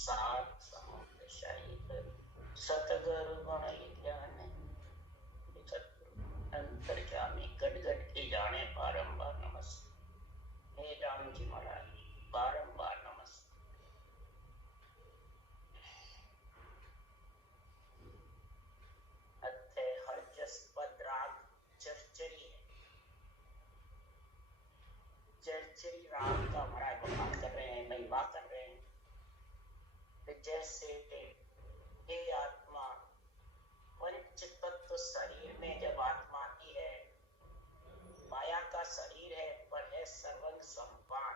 सात समुद्र शरीर सतगुरु गुण ज्ञान अंतर्यामी गट गट के जाने बारंबार नमस्ते। हे राम जी महाराज बारंबार नमस्ते। अत्य हर जस पद राग चरचरी है। चरचरी राग का हमारा बखान कर रहे हैं, महिमा कर रहे हैं। जैसे हे आत्मा पंच तत्व शरीर में जब आत्मा आती है, माया का शरीर है पर है सर्वंग संपान।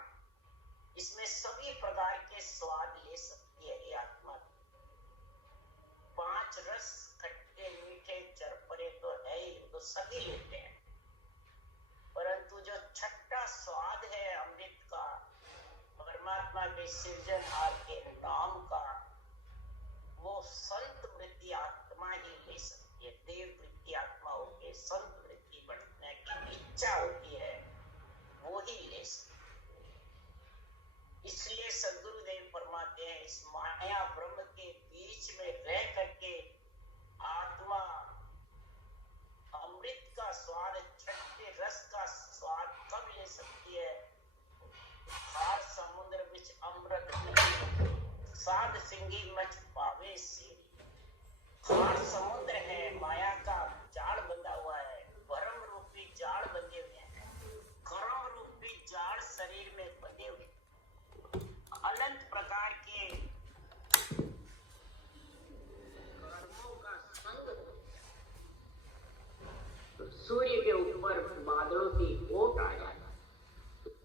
इसमें सभी प्रकार के स्वाद ले सकती है ये आत्मा। पांच रस खट्टे मीठे चरपरे तो है ही, तो सभी लेते हैं, परंतु जो छठा स्वाद है अमृत का, परमात्मा के सृजनहार के नाम का, वो संत वृत्ति आत्मा ही ले सकती है। देव वृत्ति आत्मा होगी, संत वृत्ति बढ़ने की इच्छा होती है, वो ही ले सकती है। इसलिए सद्गुरुदेव फरमाते हैं इस माया ब्रह्म के बीच में रह करके आत्मा अमृत का स्वाद, छठे रस का स्वाद कब ले सकती है? हार समुद्र विच अमृत नहीं, साध सिंगी मच पावे से। हार समुद्र है, माया का जाल बंधा हुआ है, भरम रूपी जाल बंधे हुए हैं, कर्म रूपी जाल शरीर में बंधे हुए, अनंत प्रकार के कर्मों का संग। तो सूर्य के ऊपर बादलों की ओट आ जाता है,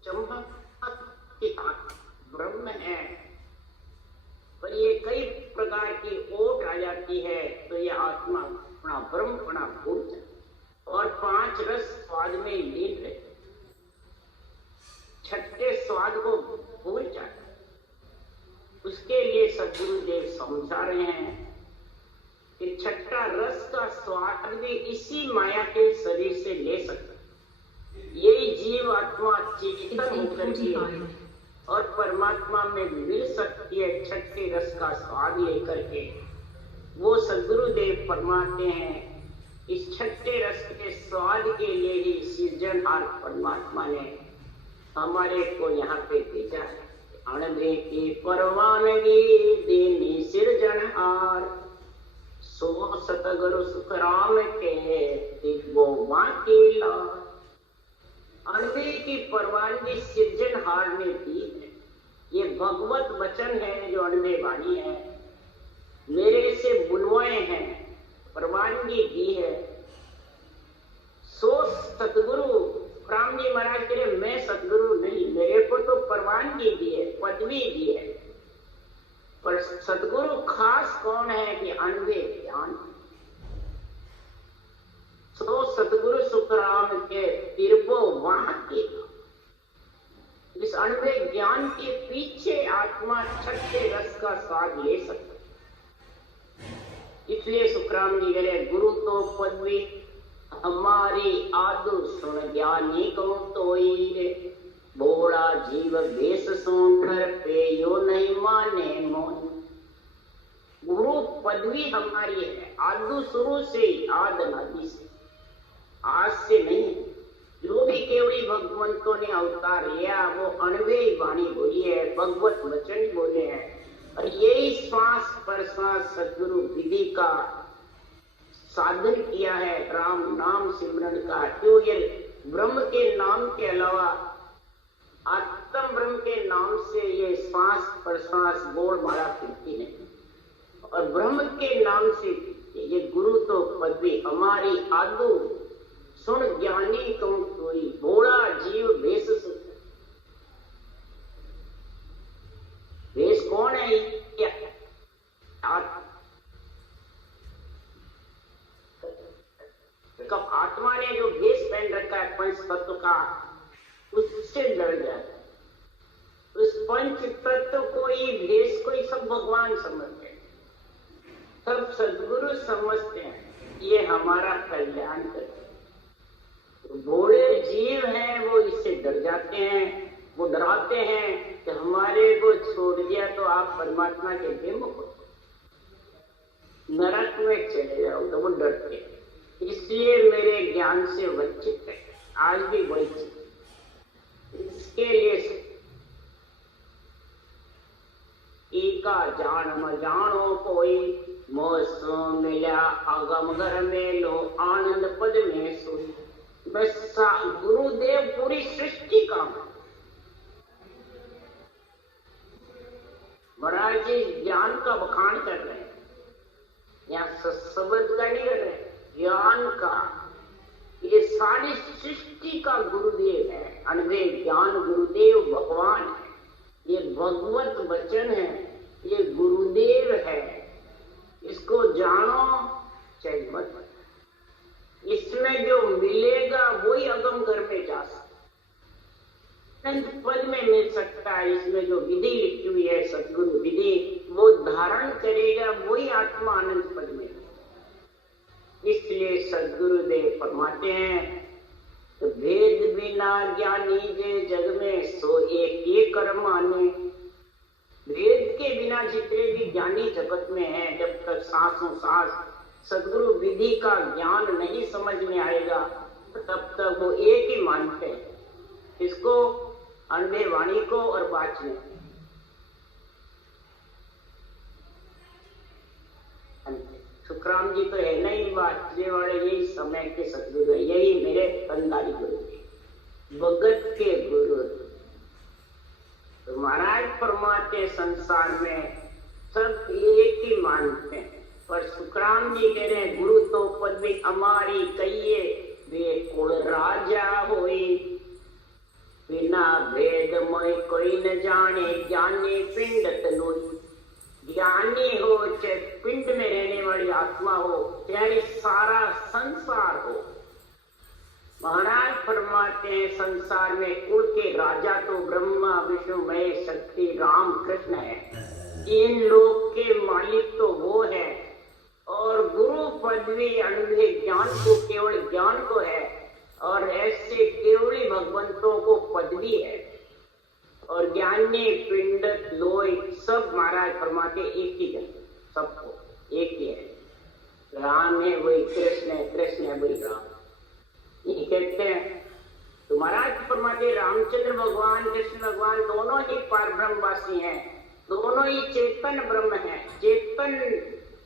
चंबक के ब्रह्म है, पर ये कई प्रकार की ओट आ जाती है, तो ये आत्मा अपना ब्रह्म अपना भूल जाए और पांच रस स्वाद में लीन रहते, छठे स्वाद को भूल जाए। उसके लिए सद्गुरुदेव समझा रहे हैं कि छठा रस का स्वाद भी इसी माया के शरीर से ले सकता है। यही जीव आत्मा चेतन होकर के और परमात्मा में मिल सकती है छठे रस का स्वाद लेकर के। वो सद्गुरुदेव फरमाते हैं इस छठे रस के स्वाद के लिए ही सृजनहार परमात्मा ने हमारे को यहाँ पे भेजा है। अणबे की परवानगी देनी सृजनहार, सो सतगुरु सुखराम के वो माँ की लाल। अणबे की परवानगी सृजनहार ने दी है। ये भगवत वचन है जो अणबे वाणी है, मेरे से बुलवाए हैं, परवानगी दी है। सो सतगुरु राम जी महाराज कह रहे मैं सतगुरु नहीं, मेरे को तो परवानगी दी है, पदवी दी है, पर सतगुरु खास कौन है कि अणबे ज्ञान। तो सतगुरु सुखराम के तिरबो वहां के, इस अणबे ज्ञान के पीछे आत्मा छठे रस का स्वाद ले सकता। इसलिए सुखराम जी कह रहे गुरु तो पदवी हमारी आदु सुन ज्ञानी को तोई रे, बोड़ा जीव वेश सुनकर पे यो नहीं माने मोन। गुरु पदवी हमारी है, आदु शुरू से, आद नदी से, आज से नहीं। जो भी केवड़ी भगवंतों ने अवतार लिया वो अणबे वाणी बोली है, भगवत वचन बोले हैं, और यही श्वास प्रश्वास सद्गुरु विधि का साधन किया है, राम नाम सिमरन का। क्यों ये ब्रह्म के नाम के अलावा आत्म ब्रह्म के नाम से ये श्वास प्रश्वास बोल मारा फिरती नहीं, और ब्रह्म के नाम से ये गुरु तो पदवी हमारी आदू सुन ज्ञानी तुम कोई, भोला जीव भेष। भेष कौन है? कब आत्मा ने जो भेष पहन रखा है पंच तत्व का, उससे लड़ जाता है। उस पंच तत्व को ही भेष को ही सब भगवान समझते हैं, सब सद्गुरु समझते हैं, ये हमारा कल्याण करते हैं। भोले जीव हैं वो इससे डर जाते हैं, वो डराते हैं कि हमारे को छोड़ दिया तो आप परमात्मा के विमुख हो, नरक में चले जाओ, तो वो डरते हैं। इसलिए मेरे ज्ञान से वंचित है, आज भी वंचित। इसके लिए एका जान म जानो कोई, मोसो मिला अगम घर में लो आनंद पद में सोई। बस गुरुदेव पूरी सृष्टि का महाराज जी ज्ञान का बखान कर रहे हैं, यहाँ शब्द का नहीं कर रहे, ज्ञान का। ये सारी सृष्टि का गुरुदेव है, अनवे ज्ञान गुरुदेव भगवान है, ये भगवत वचन है, ये गुरुदेव है। इसको जानो चाहे मत, इसमें जो मिलेगा वही अगम घर में जा सकता, अनंत पद में मिल सकता है। इसमें जो विधि लिखी हुई है सदगुरु विधि, वो धारण करेगा वही आत्मा अनंत पद में। इसलिए सदगुरुदेव फरमाते हैं तो भेद बिना ज्ञानी जे जग में सो एक ये कर्म आने। वेद के बिना जितने भी ज्ञानी जगत में हैं, जब तक सांसों सांस सदगुरु विधि का ज्ञान नहीं समझ में आएगा तब तक वो एक ही मानते हैं, इसको अंधे वाणी को और बाचने। सुखराम जी तो है नहीं बाचने वाले, यही समय के सदगुरु है, यही मेरे कंदारी गुरु भगत के गुरु। तो महाराज फरमाते संसार में सब एक ही मानते हैं, पर सुखराम जी कह रहे हैं गुरु तो पदवी हमारी कहिए, वे कुल राजा होई। बिना भेद मोय कोई न जाने, ज्ञानी पिंड तलोई। ज्ञानी हो चाहे पिंड में रहने वाली आत्मा हो, चाहे सारा संसार हो। महाराज फरमाते हैं संसार में कुल के राजा तो ब्रह्मा विष्णु महेश शक्ति राम कृष्ण है, इन लोग के मालिक तो वो है। और गुरु पदवी अनुभव ज्ञान को केवल ज्ञान को है, और ऐसे केवली भगवंतों को पदवी है। और ज्ञानी पिंड लोई सब महाराज फरमाते एक ही जन, सबको एक ही है। राम है वही कृष्ण है, कृष्ण है वही राम, ये कहते हैं। तो महाराज फरमाते रामचंद्र भगवान कृष्ण भगवान दोनों ही पार ब्रह्मवासी हैं, दोनों ही चेतन ब्रह्म है,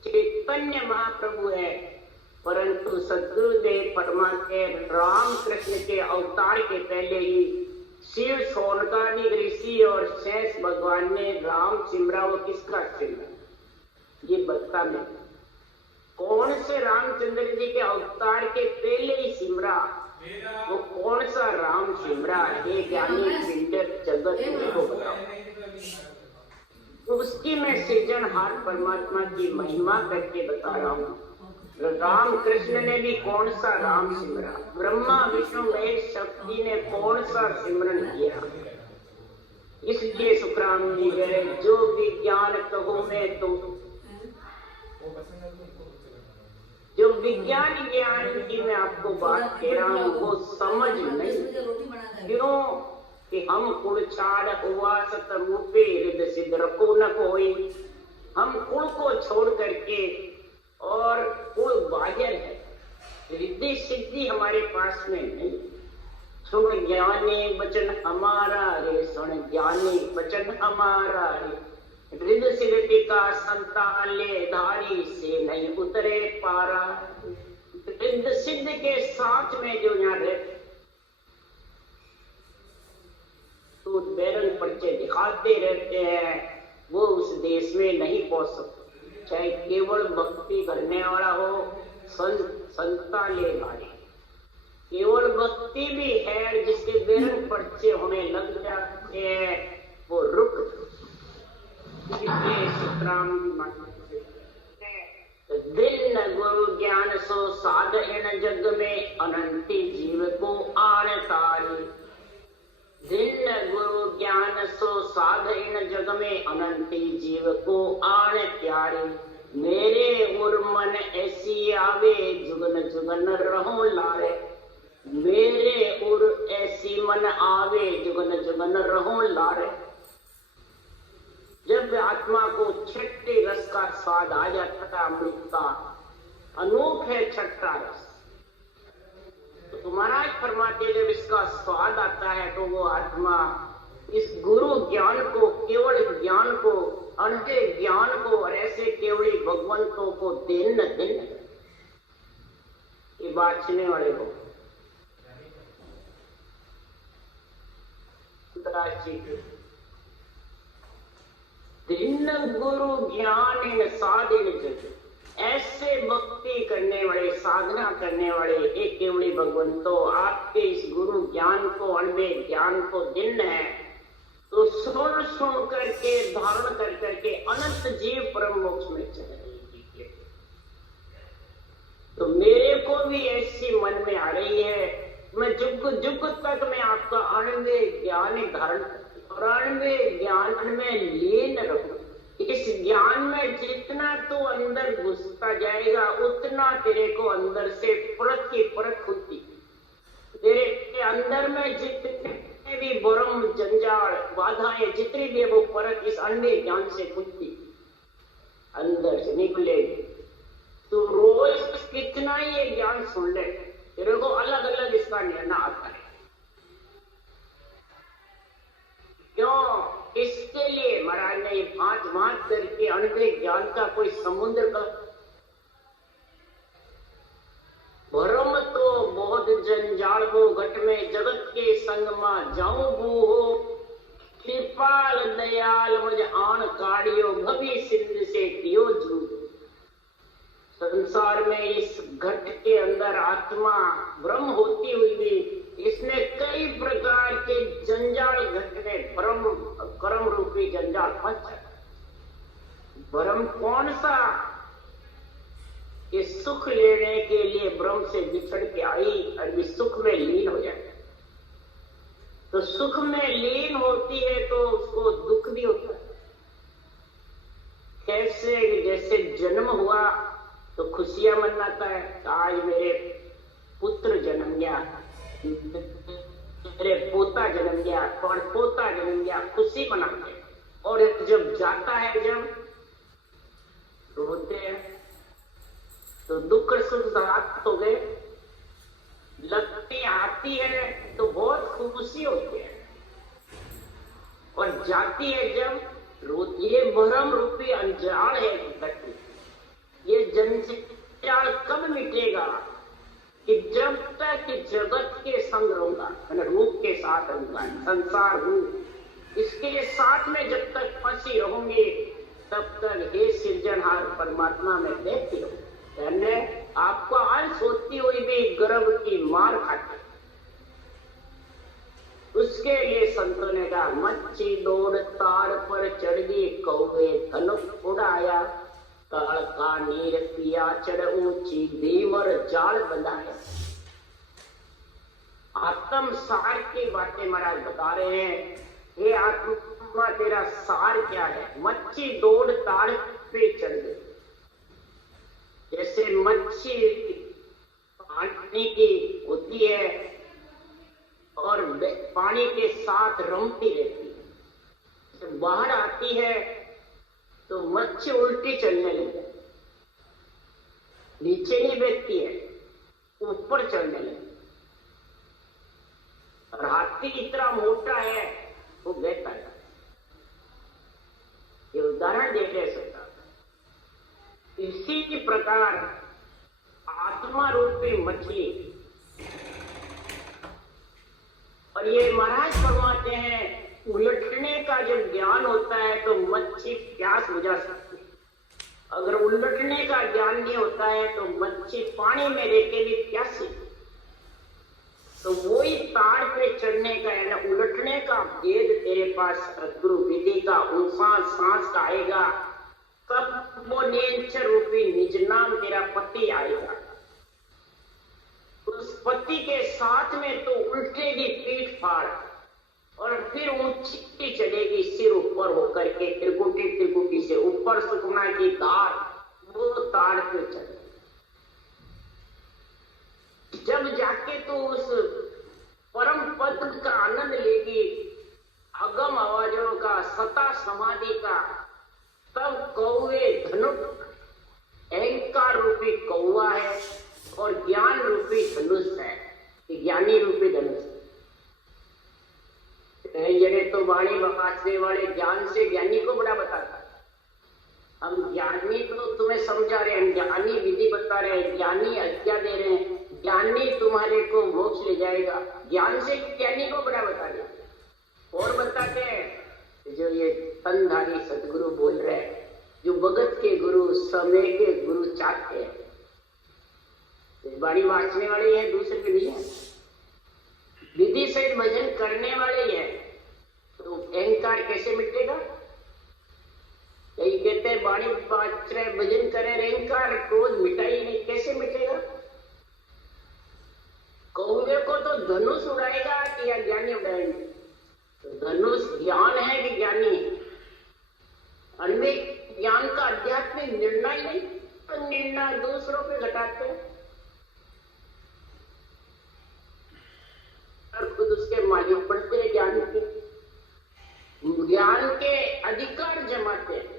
चैतन्य महाप्रभु है। परंतु सदगुरुदेव फरमाते राम कृष्ण के अवतार के पहले ही शिव शौनकादि ऋषि और शेष भगवान ने राम सिमरा। वो किसका सिमरा ये बता में, कौन से रामचंद्र जी के अवतार के पहले ही सिमरा, वो कौन सा राम सिमरा है ज्ञानी पिंड जगत को बताओ। उसकी मैं सृजनहार परमात्मा की महिमा करके बता रहा हूँ। राम कृष्ण ने भी कौन सा राम सिमरा, ब्रह्मा विष्णु महेश शक्ति ने कौन सा सिमरन किया। इसलिए सुखराम जी कह रहे जो विज्ञान कहो मैं तो, जो विज्ञान ज्ञान की मैं आपको बात कह रहा हूँ वो समझ नहीं। क्यों कि हम कुल छाड़ हुआ सतरूपे हृदय सिद्ध रखो न कोई। हम कुल को छोड़ करके और कुल बाजर है, रिद्धि सिद्धि हमारे पास में नहीं। सुन ज्ञानी वचन हमारा रे, सुन ज्ञानी वचन हमारा रे। रिद्धि सिद्धि का संतान ले धारी से नहीं उतरे पारा। रिद्धि सिद्ध के साथ में जो यहाँ रहते तो बैरन पर्चे दिखाते रहते हैं, वो उस देश में नहीं पहुंच सकते। चाहे केवल भक्ति करने वाला हो, संता ले भारी, केवल भक्ति भी है जिसके बैरन पर्चे होने लग जाते हैं, वो रुक। दिल गुरु ज्ञान सो साध इन जग में, अनंती जीव को आन तारी। दिन गुरु ज्ञान सो साध इन जग में, अनंती जीव को आन प्यारी। मेरे उर मन ऐसी आवे, जुगन जुगन रहो लारे। मेरे और ऐसी मन आवे जुगन जुगन रहो लारे। जब आत्मा को छठे रस का स्वाद आ जाता है, अमृत का अनूप है छठा रस, तो महाराज फरमाते जब इसका स्वाद आता है तो वो आत्मा इस गुरु ज्ञान को, केवल ज्ञान को, अनहे ज्ञान को और ऐसे केवल भगवंतों को दिन न दिन ये बांचने वाले को दिन गुरु ज्ञान साधन जग, ऐसे भक्ति करने वाले, साधना करने वाले एक केवली भगवंतो आपके इस गुरु ज्ञान को, अनवे ज्ञान को दिन है तो सुन सुन करके धारण कर करके अनंत जीव परम मोक्ष में चले जाएंगे। तो मेरे को भी ऐसी मन में आ रही है, मैं जुग जुग तक मैं आपका अनवे ज्ञान धारण और अनवे ज्ञान में लीन रहूं। इस ज्ञान में जितना तो अंदर घुसता जाएगा उतना तेरे को अंदर से परत की परत खुलती, तेरे अंदर में जितने भी भ्रम जंजाल बाधाएं जितनी भी वो परत इस अन्य ज्ञान से खुलती अंदर से निकलेगी। तो रोज कितना ही ये ज्ञान सुन ले, तेरे को अलग अलग इसका निर्णय आता है। क्यों? इसके लिए महाराज ने भांत भांत करके अनवे ज्ञान का कोई समुद्र का भ्रम तो बहुत जंजाल वो घट में जगत के संग में जाऊं बू हो, कृपाल दयाल मुझ आन काढ़ियो भवि सिंध से दियो जू। संसार में इस घट के अंदर आत्मा ब्रह्म होती हुई भी इसने कई प्रकार के जंजाल घट में ब्रह्म कर्म रूपी जंजाल फंस। ब्रह्म कौन सा? कि सुख लेने के लिए ब्रह्म से बिछड़ के आई और इस सुख में लीन हो जाए। तो सुख में लीन होती है तो उसको दुख भी होता है। कैसे? जैसे जन्म हुआ तो खुशियां मनाता है, आज मेरे पुत्र जन्म गया, मेरे पोता जन्म गया और पोता जन्म गया, खुशी मनाते हैं। और जब जाता है, जब रोते हैं तो दुख सुख साथ हो गए, लगती आती है तो बहुत खुशी होती है और जाती है जब रोती। ये भ्रम रूपी अंजाल है घट। ये जंजाल कब मिटेगा? कि जब तक जगत के संग रहूंगा, रूप के साथ रहूंगा, संसार रूप इसके साथ में जब तक फंसी रहूंगी तब तक हे सृजनहार परमात्मा में देखती रहूंगी। आपको अंश होती हुई भी गर्भ की मार खाती। उसके लिए संतों ने कहा, मच्छी दौड़ तार पर चढ़ गई, कौवे धनुष उड़ाया, ताड़ का नीर पिया, चढ़ ऊंची दीवर जाल बंधाया। आत्म सार की बातें महाराज बता रहे हैं। हे आत्मा, तेरा सार क्या है? मच्छी दौड़ ताड़ पे चढ़ गई। जैसे मच्छी पानी की होती है और पानी के साथ रमती रहती है, जब बाहर आती है तो मच्छी उल्टी चलने लगे, नीचे नहीं बैठती है, ऊपर चलने लगे। और हाथी इतना मोटा है वो बैठा है। ये उदाहरण देखे सकता। इसी की प्रकार आत्मा रूपी मछली, और ये महाराज फरमाते हैं उलटने का जब ज्ञान होता है तो मच्छी प्यास बुझा सकती है। अगर उलटने का ज्ञान नहीं होता है तो मच्छी पानी में रह के भी प्यासी। तो वही ताड़ पे चढ़ने का यानी उलटने का भेद तेरे पास सदगुरु विधि का सांस का आएगा, तब वो नेचर रूपी निज नाम तेरा पति आएगा। उस पति के साथ में तो उल्टेगी पीठ फाड़ और फिर ऊंची चलेगी सिर ऊपर होकर के, त्रिकुटी से ऊपर सुखना की तार, वो तार पे चले। जब जाके जाके तू उस परम पद का आनंद लेगी, अगम आवाजों का, सता समाधि का, तब कौवे धनुष अहंकार रूपी कौवा है और ज्ञान रूपी धनुष है, ज्ञानी रूपी धनुष। जड़े तो वाणी बकासने वाले ज्ञान से ज्ञानी को बड़ा बताता। हम ज्ञानी तो तुम्हें समझा रहे हैं, ज्ञानी विधि बता रहे हैं, ज्ञानी आज्ञा दे रहे हैं, ज्ञानी तुम्हारे को मोक्ष ले जाएगा, ज्ञान से ज्ञानी को बड़ा बता दिया। और बताते हैं जो ये तनधारी सदगुरु बोल रहे हैं, जो भगत के गुरु, समय के गुरु चाहते हैं, बाड़ी वाचने वाले हैं, दूसरे के नहीं है, विधि सहित भजन करने वाले ही है। तो अहंकार कैसे मिटेगा? यही कहते हैं बाड़ी बाच रहे, भजन करे, अहंकार क्रोध मिटाई नहीं, कैसे मिटेगा? कौवे को तो धनुष उड़ाएगा कि या ज्ञानी उड़ाएंगे? तो धनुष ज्ञान है कि ज्ञानी है? अन्य ज्ञान का आध्यात्मिक निर्णय नहीं, तो निर्णय दूसरों पे घटाते हैं और खुद उसके मालिक पढ़ते हैं, ज्ञान के अधिकार जमाते हैं।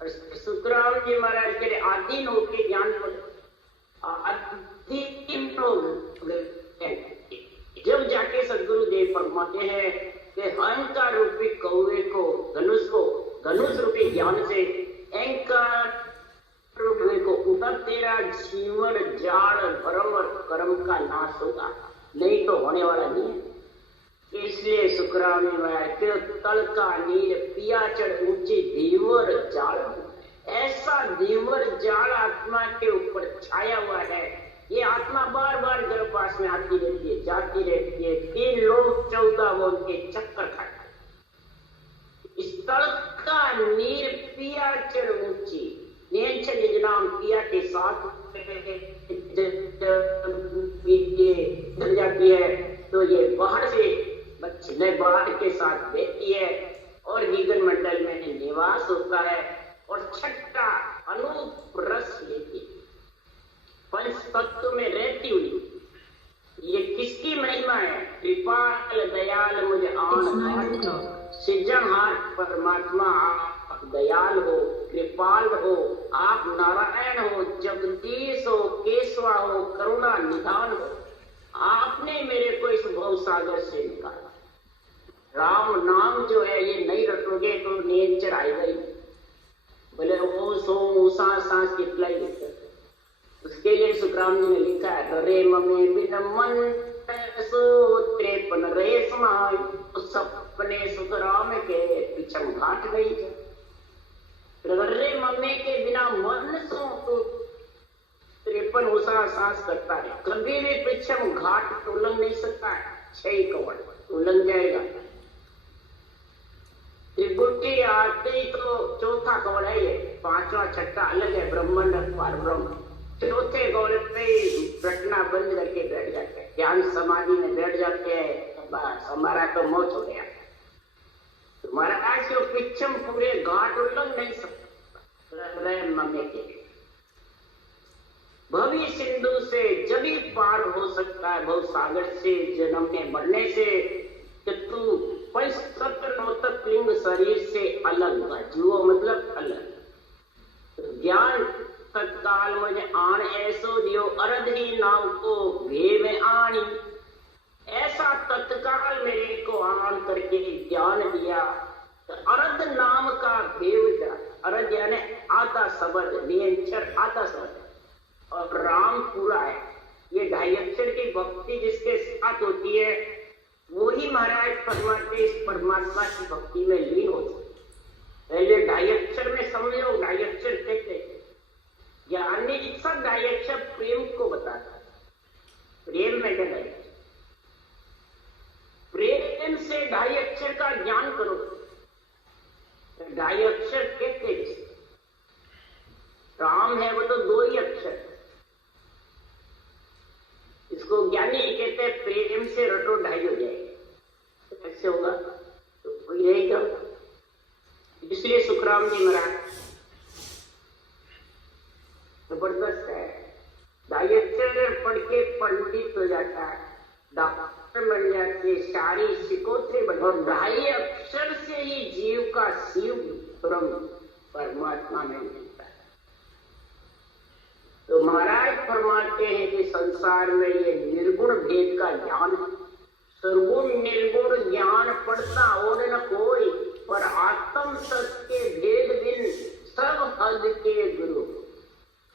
और सुखराम जी महाराज के आधीन होकर ज्ञान पढ़ते, जब जाके सदगुरुदेव फरमाते हैं कि अहंकार रूपी कौवे को, धनुष रूपी ज्ञान से अहंकार रूपी को उतर तेरा जीवन जाल भरम और कर्म का नाश होगा, नहीं तो होने वाला नहीं है। इसलिए सुखराम ने तल का नीर पिया चढ़ ऊंची धीवर जाल, ऐसा धीवर जाल आत्मा के ऊपर छाया हुआ है। ये आत्मा बार बार गर्भवास में आती रहती है, जाती रहती है, 3 लोग 14 बोल के चक्कर खाता है। इस तल का नीर पिया चढ़ ऊंची नाम पिया के साथ चल जाती है, तो ये बाहर से बच्चे बाहर के साथ बैठती है और निगन मंडल में निवास होता है और छठा अनूप रस लेती है, पंच तत्व में रहती हुई। ये किसकी महिमा है? कृपाल दयाल मुझे आन सृजनहार परमात्मा, आप दयाल हो, कृपाल हो, आप नारायण हो, जगदीश हो, केशवा हो, करुणा निधान हो, आपने मेरे को इस भव सागर से निकाला। राम नाम जो है ये नहीं रटोगे तो नेचर आएगा ही। बोले ओ सो ऊषा सांस कितना ही लिखते, उसके लिए सुखराम जी ने लिखा है रे ममे बिन मन सो 53 रे समाय, सपने सुखराम के पीछम घाट गई है। रे मम्मी के बिना मन सो तो 53 ऊषा सांस करता है, कभी भी पीछम घाट उल्लंघ नहीं सकता है, 6 कवड़ उल्लंघ जाएगा। त्रिपुटी आते ही तो चौथा कवड़ है, ये 5वां 6ठा अलग है, ब्रह्मांड पार ब्रह्म। चौथे कवड़ पे रटना बंद करके बैठ जाते हैं, ज्ञान समाधि में बैठ जाते हैं, बस हमारा तो मौत हो गया। तुम्हारा आज के पिछम पूरे घाट उल्लंघ नहीं सकता। मम्मी के भवि सिंधु से जब भी पार हो सकता है, भव सागर से जन्म में मरने से, कि तू 75 लिंग शरीर से अलग, जीवो मतलब अलग। ज्ञान तत्काल मुझे आन ऐसो दियो, अरध ही नाव को भे में आनी, ऐसा तत्काल मेरे को आन करके ज्ञान दिया। तो अरध नाम का भेव जा, अरध यानी आधा शब्द, नियंचर आधा शब्द और राम पूरा है। ये 2.5 अक्षर की भक्ति जिसके साथ होती है वही महाराज परमात्मा की भक्ति में लीन होती है। पहले 2.5 अक्षर में समझो, 2.5 अक्षर कहते ज्ञानी सब 2.5 अक्षर प्रेम को बताता है, प्रेम में डर है। प्रेम से 2.5 अक्षर का ज्ञान करो, 2.5 अक्षर कहते राम है वो तो 2 ही अक्षर, इसको ज्ञानी कहते हैं। प्रेम से रटो 2.5 हो जाएगा, तो कैसे होगा? तो वही रहेगा। इसलिए सुखराम जी महाराज जबरदस्त है। 2.5 अक्षर इंजीनियर पढ़ के पंडित हो जाता है, डॉक्टर बन जाते, सारी सिकोत्रे बन, और 2.5 अक्षर से ही जीव का शिव ब्रह्म परमात्मा में मिलता है। तो महाराज फरमाते हैं कि संसार में ये निर्गुण भेद का ज्ञान, सर्वगुण निर्गुण ज्ञान पड़ता और न कोई, पर आत्म तत्व के भेद बिन सब हद के गुरु।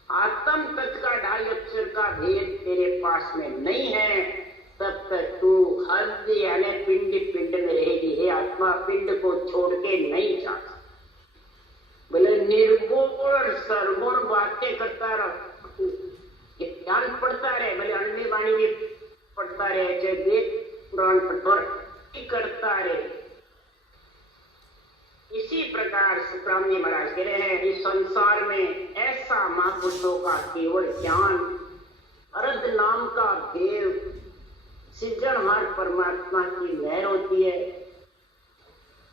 आत्म तत्व का 2.5 अक्षर का भेद तेरे पास में नहीं है, तब तक तू हद यानी पिंड पिंड में रहेगी। हे आत्मा, पिंड को छोड़ के नहीं जा। बोले निर्गुण सर्वगुण बातें करता रह, ज्ञान पढ़ता रहे, भले अनबी वाणी भी पढ़ता रहे, चाहे वेद पुराण पढ़ता करता रहे। इसी प्रकार सुखराम जी महाराज कह रहे हैं, इस संसार में ऐसा महापुरुषों का केवल ज्ञान, अर्ध नाम का देव सृजनहार परमात्मा की मेहर होती है,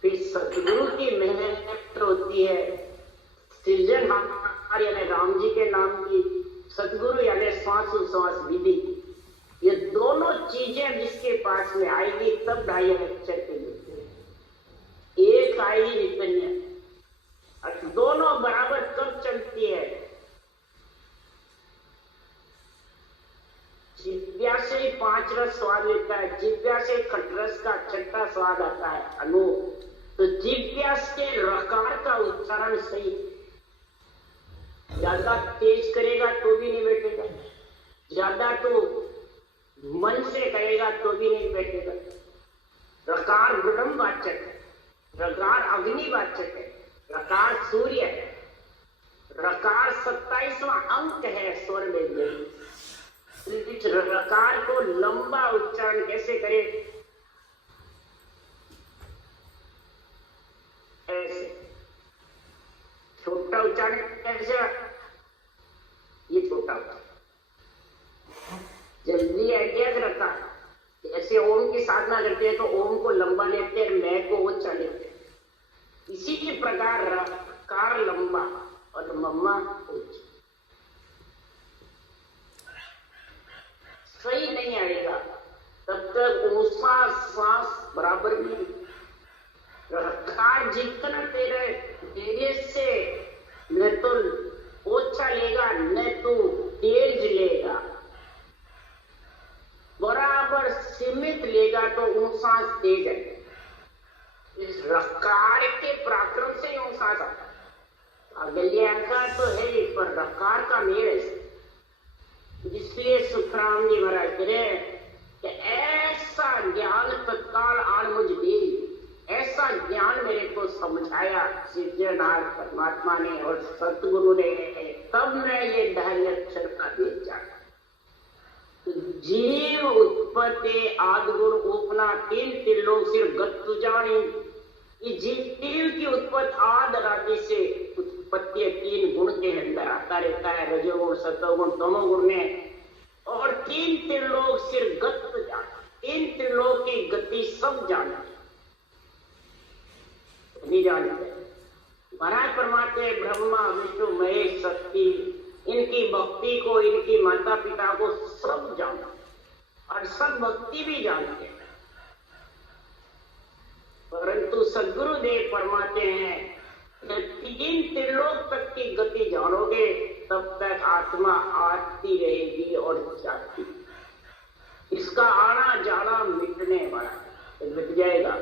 फिर सतगुरु की मेहर होती है, सृजनहार यानी राम जी के नाम की, सतगुरु यानी श्वास विधि। ये दोनों चीजें जिसके पास में आएगी तब 2.5 अक्षर के लिए एक आएगी निपन्य। दोनों बराबर कब चलती है? जिव्या से 5 रस स्वाद लेता है, जिव्या से खटरस का 6ठा स्वाद आता है अनु। तो जिव्या से रकार का उच्चारण सही, ज्यादा तेज करेगा तो भी नहीं बैठेगा, ज्यादा तो मन से करेगा तो भी नहीं बैठेगा। रकार ब्रह्मवाचक है, रकार अग्निवाचक है, रकार सूर्य है, रकार 27वां अंक है स्वर में। रकार को लंबा उच्चारण कैसे करे? ऐसे छोटा उच्चारण कैसे? ये छोटा उच्चारण जल्दी आइडिया रखा। ऐसे ओम की साधना करते हैं तो ओम को लंबा लेते हैं, मैं को ऊंचा लेते हैं। इसी के प्रकार रकार लंबा और मम्मा ऊंचा। सही नहीं आएगा तब तक ऊंचा सांस बराबर नहीं। रकार जितना तेरे से न तो ऊंचा लेगा न तो तेज लेगा, बराबर सीमित लेगा तो ऊंचा तेज है। इस रकार के पराक्रम से ऊंचा आता, अगलिया का तो है पर रकार का मेल है। इसलिए सुखराम जी महाराज कह रहे कि ऐसा ज्ञान तत्काल आन मुझ दे, ऐसा ज्ञान मेरे को समझाया सृजनहार परमात्मा ने और सतगुरु ने, तब मैं ये 2.5 अक्षर का भेद जाना। जीव उत्पत्ति आदिगुण उपना 3 त्रिलोक सिर गत्तु जानी। ये जीव की उत्पत्ति आद राधि से उत्पत्ति 3 गुण के अंदर आता रहता है, रजोगुण सतोगुण तमोगुण में, और 3 त्रिलोक सिर गत्तु जाना, 3 त्रिलोक की गति सब जाना नहीं जानते। महाराज परमात्मा ब्रह्मा विष्णु महेश शक्ति, इनकी भक्ति को, इनकी माता पिता को सब जाना और सब भक्ति भी जानते हैं। परंतु सद्गुरुदेव फरमाते हैं 3 त्रिलोक तक की गति जानोगे तब तक आत्मा आती रहेगी और जाती। इसका आना जाना मिटने वाला है, मिट जाएगा।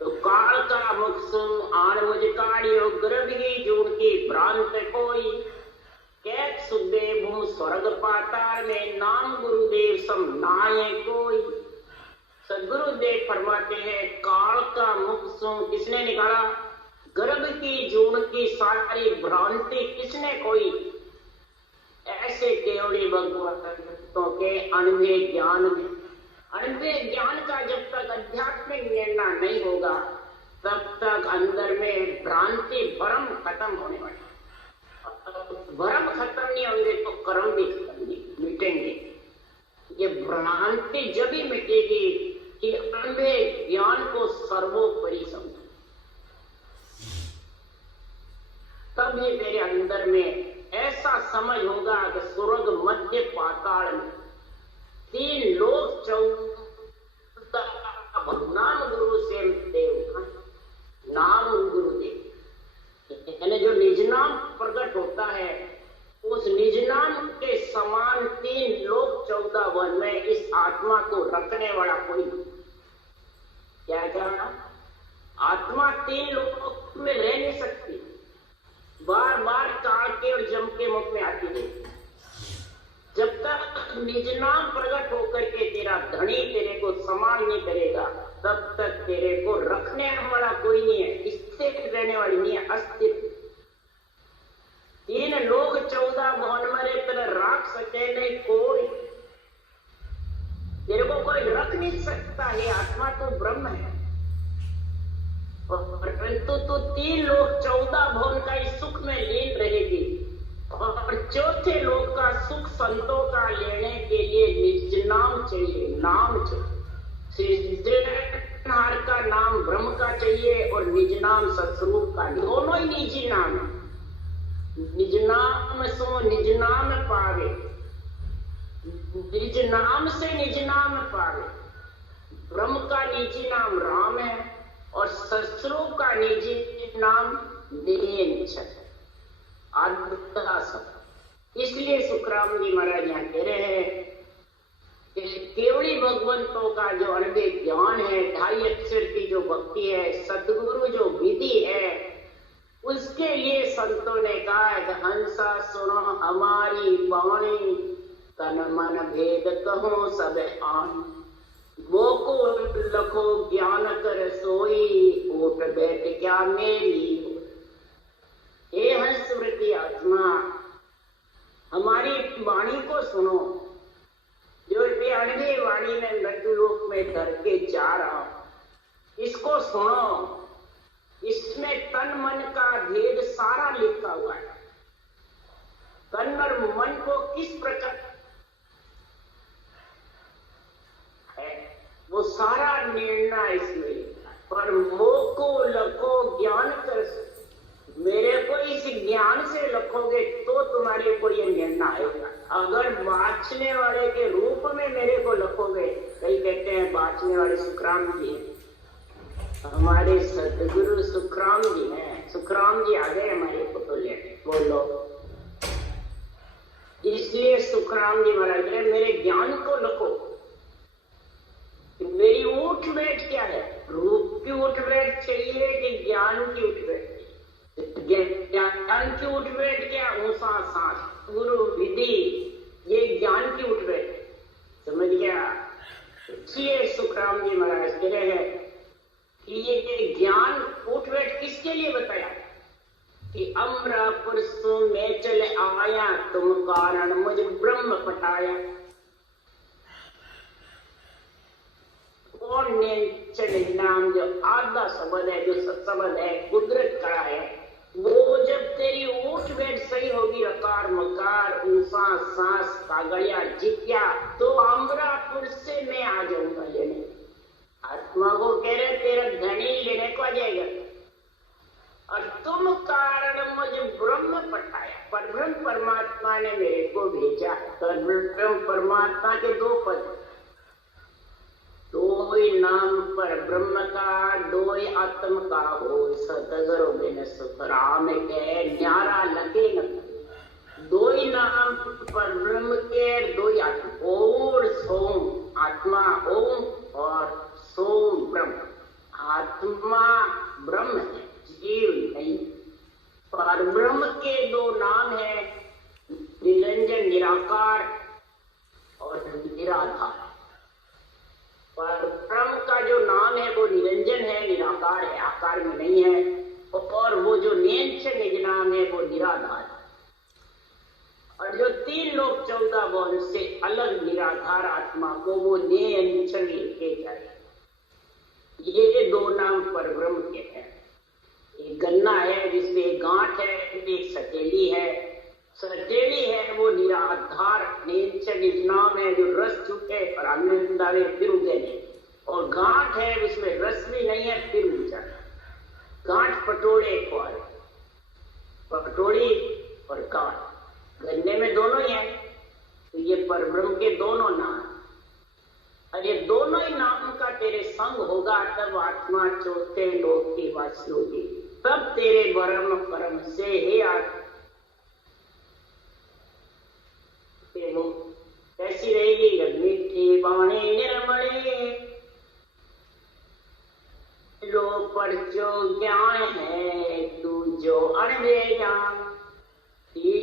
तो काल का मुख सुन आन मुझ काढ़ियो, गर्भ की जूड़ की भ्रांत कोई, कैक सुखदेव हूँ स्वर्ग पाताल में, नाम गुरुदेव सम नाये कोई। सदगुरुदेव फरमाते हैं काल का मुख सुन किसने निकाला, गर्भ की जूड़ की सारी भ्रांति किसने कोई। ऐसे केवली भगवतों के अनवे ज्ञान में, अनवे ज्ञान का जब तक आध्यात्मिक निर्णय नहीं होगा तब तक अंदर में भ्रांति भ्रम खत्म होने वाली। भ्रम खत्म नहीं होंगे तो कर्म भी खत्म नहीं मिटेंगे। ये भ्रांति जब ही मिटेगी कि अनवे ज्ञान को सर्वोपरि समझो, तब ही मेरे अंदर में ऐसा समझ होगा कि स्वर्ग मत आत्मा को रखने वाला कोई नहीं। क्या कहना, आत्मा 3 लोकों में रह नहीं सकती, बार बार काल के और जम के मुख में आती है। जब तक निज नाम प्रकट होकर के तेरा धनी तेरे को संभाल नहीं करेगा, तब तक तेरे को रखने वाला कोई नहीं है, स्थिर रहने वाली नहीं है, अस्तित्व। 3 लोग 14 भवन मरे तेरा राख सके नहीं कोई, तेरे को कोई रख नहीं सकता है। आत्मा तो ब्रह्म है, परंतु तो 3 लोग 14 भवन का इस सुख में लीन रहेगी, और चौथे लोग का सुख संतों का लेने के लिए निज नाम चाहिए, नाम चाहिए। सृजनहार का नाम ब्रह्म का चाहिए और निज नाम सत्स्वरूप का, दोनों ही निजी नाम है। निज नाम सो निज नाम पावे, निज नाम से निज नाम पावे। ब्रह्म का निजी नाम राम है और सत्स्वरूप का निजी नाम निरंजन है, आद्यता सब। इसलिए सुखराम जी महाराज यहाँ कह रहे हैं कि केवली भगवंतों का जो अनबे ज्ञान है, 2.5 अक्षर की जो भक्ति है, सदगुरु जो विधि है, उसके लिए संतों ने कहा है कि हंसा सुनो हमारी वाणी, तन मन भेद कहो सब आन। वो को लखो ज्ञान कर सोई, ओट बैठ क्या मेरी। हे हंस वृत्ति आत्मा, हमारी वाणी को सुनो, जो अनबे वाणी में मृत्युलोक में धर के जा रहा हूं, इसको सुनो। इसमें तन मन का भेद सारा लिखा हुआ है। तन और मन को किस प्रकार है, वो सारा निर्णय इसमें लिखा है। पर मोह को लखो ज्ञान कर, मेरे को इस ज्ञान से लखोगे तो तुम्हारे को ये निर्णय आएगा। अगर बाँचने वाले के रूप में मेरे को लखोगे, कई कहते हैं बाँचने वाले सुखराम जी, हमारे सदगुरु सुखराम जी हैं, सुखराम जी आ गए हमारे को तो लेने, बोलो। इसलिए सुखराम जी महाराज मेरे ज्ञान को लखो। मेरी उठ बैठ क्या है, रूप की उठ बैठ चाहिए कि ज्ञान की उठ बैठ? ज्ञान की उठ बैठ क्या, ऊंसा सांस गुरु विधि, ये ज्ञान की उठ बैठ, समझ गया। इसलिए सुखराम जी महाराज कह रहे हैं कि ये ज्ञान उठ बैठ किसके लिए बताया कि अमरापुर सो में चले आया, तुम कारण मुझे ब्रह्म पटाया। और नाम जो आधा शब्द है, जो सत्शब्द है, कुदरत कड़ा है, वो जब तेरी उठ बैठ सही होगी, रकार मकार ऊंसा सांस कागड़िया जित्या, तो अमरापुर से मैं आ जाऊंगा लेने। आत्मा को कह रहे तेरा धनी लेने को आ जाएगा, और तुम कारण मुझे ब्रह्म पठाया। परब्रह्म परमात्मा ने मेरे को भेजा। परब्रह्म परमात्मा के 2 पद, 2 ही नाम पर ब्रह्म का, 2 ही आत्म का हो। सतगुरु बिन सुख राम के न्यारा लगे न। 2 ही नाम पर ब्रह्म के, 2 ही आत्मा, ओम सोम आत्मा ओम और सोम ब्रह्म। आत्मा ब्रह्म है, जीव नहीं। पर ब्रह्म के 2 नाम है, निरंजन निराकार और निराधार। पर ब्रह्म का जो नाम है वो निरंजन है, निराकार है, आकार में नहीं है। और वो जो नियंत्रण निज नाम है वो निराधार है। और जो 3 लोग 14 भवन से अलग निराधार आत्मा को वो नियंत्रण लेके जाए। ये 2 नाम पर ब्रह्म के हैं। एक गन्ना है जिसमें एक गांठ है, एक सकेली है। सकेली है वो निराधार नियंत्रण नाम है, जो रस चुके और आनंदावे फिर उगे नहीं। और गांठ है उसमें रस भी नहीं है, फिर उग जाता। गांठ पटोड़े और पटोड़ी और गांठ, गन्ने में दोनों ही है। तो ये परब्रह्म के दोनों नाम, और ये दोनों ही नाम का तेरे संग होगा, तब आत्मा चौथे लोक की वासी होगी। तब तेरे ब्रह्म परम से ही कैसी रहेगी मीठी बाणी निर्मले, लो परचो ज्ञान है तू जो अणवे जान,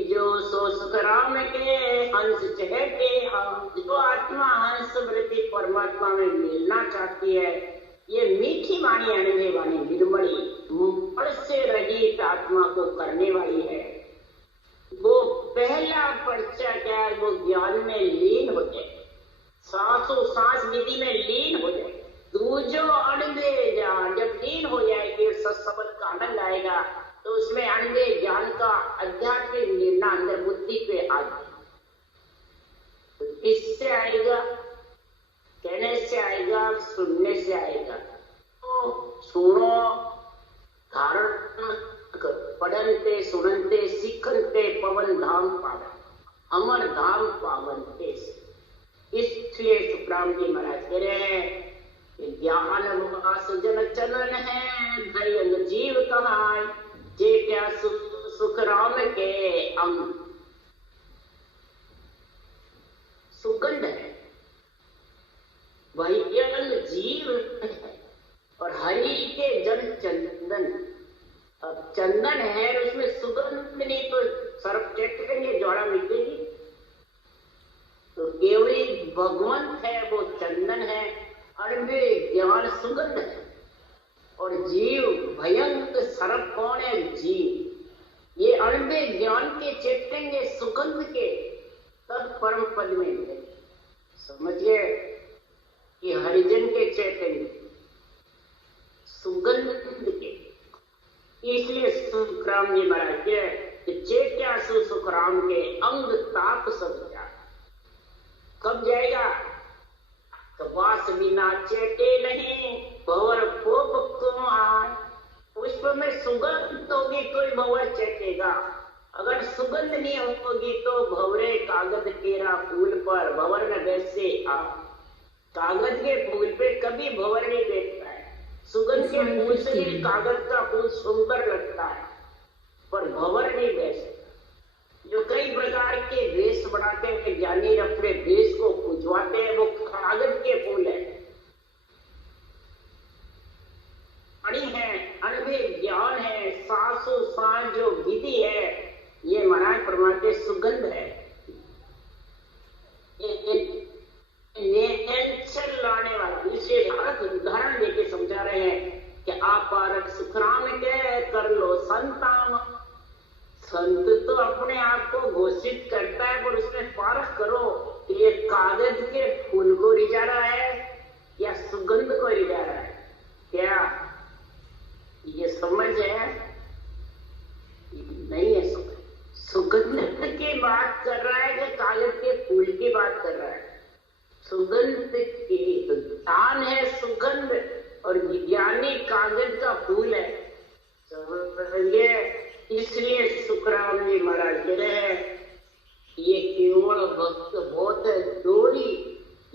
जो सो सुख राम के हंस चहके हम। जो आत्मा हंस वृत्ति परमात्मा में मिलना चाहती है, ये मीठी वाणी अनुभव वाणी निर्मली मुड़ से रहित आत्मा को करने वाली है। वो पहला पर्चा क्या है, वो ज्ञान में लीन हो जाए, सांसों सांस विधि में लीन हो जाए। तू जो अनुभव जान, जब लीन हो जाएगी सत्संग का आनंद आएगा, तो उसमें अनुभव ज्ञान का आध्यात्मिक निर्णय अंदर बुद्धि पे आ जाए। तो किससे आएगा? कहने से आएगा, सुनने से आएगा। तो सुनो, धारण करो, पढ़नते सुनते सीखनते पवन धाम पावन, अमर धाम पावन ते। इसलिए सुखराम जी महाराज कह रहे हैं, ज्ञान वास जन चलन है, धैर्य जीव कहाय, जे क्या सुख राम के अंग। सुगंध है, वही अंग जीव है, और हरि के जन चंदन। अब चंदन है, उसमें सुगंध नहीं तो सर्प चटेंगे, ज्वाला मिटेगी। तो केवली भगवंत है, वो चंदन है, अणवे ज्ञान सुगंध है, और जीव भयंकर सर्प कौन है? जीव। ये अणवे ज्ञान के चेतेंगे सुगंध के, तब परम पद में मिले। समझिए कि हरिजन के चेतेंगे सुगंध के। इसलिए सुखराम जी महाराज के चेत्या सुखराम के अंग ताप सब जा। कब जाएगा? वास बिना चेते नहीं, भंवर कोप क्यों आए। पुष्प में सुगंध होगी तो भंवर चेतेगा, अगर सुगंध नहीं होगी तो भंवरे कागज केरा फूल पर भंवर न बैसे आ। कागज के फूल पे कभी भंवर नहीं बैठता है, सुगंध के फूल से भी कागज का फूल सुंदर लगता है, पर भंवर नहीं बैठता। जो कई प्रकार के वेश बनाते हैं, ज्ञानी अपने वेश को पुजवाते हैं, वो कागज के फूल है, अणि है, अनुभव ज्ञान है, सांसों सांस जो विधि है, ये महाराज परमात्मा सुगंध है। लाने वाला विशेष उदाहरण देके समझा रहे हैं कि आप पारक सुखराम के कर लो संतान। संत तो अपने आप को घोषित करता है, पर उसमें पारख करो कि ये कागज के फूल को रिझा रहा है या सुगंध को रिझा रहा है। क्या ये समझ है? नहीं है समझ। सुगंध की बात कर रहा है कि कागज के फूल की बात कर रहा है? सुगंध की दान है सुगंध, और ज्ञानी कागज का फूल है। समझिए, इसलिए सुखराम जी महाराज कह रहे हैं, ये केवल भक्त बहुत दूरी,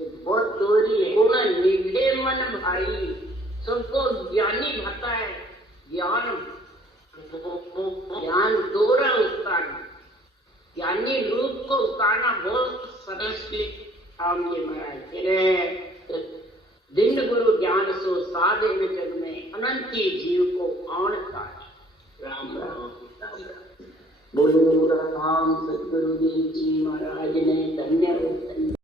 बहुत दूरी है। पूर्ण निधे मन भाई, सबको ज्ञानी भाता है। ज्ञान दोहरा उतारना, ज्ञानी रूप को उतारना बहुत सरस। राम जी महाराज कह रहे हैं, दिन गुरु ज्ञान सो साधे में जग में, अनंती जीव को कौन तारे। राम राम बोलो राम। सतगुरुदेव जी महाराज ने धन्य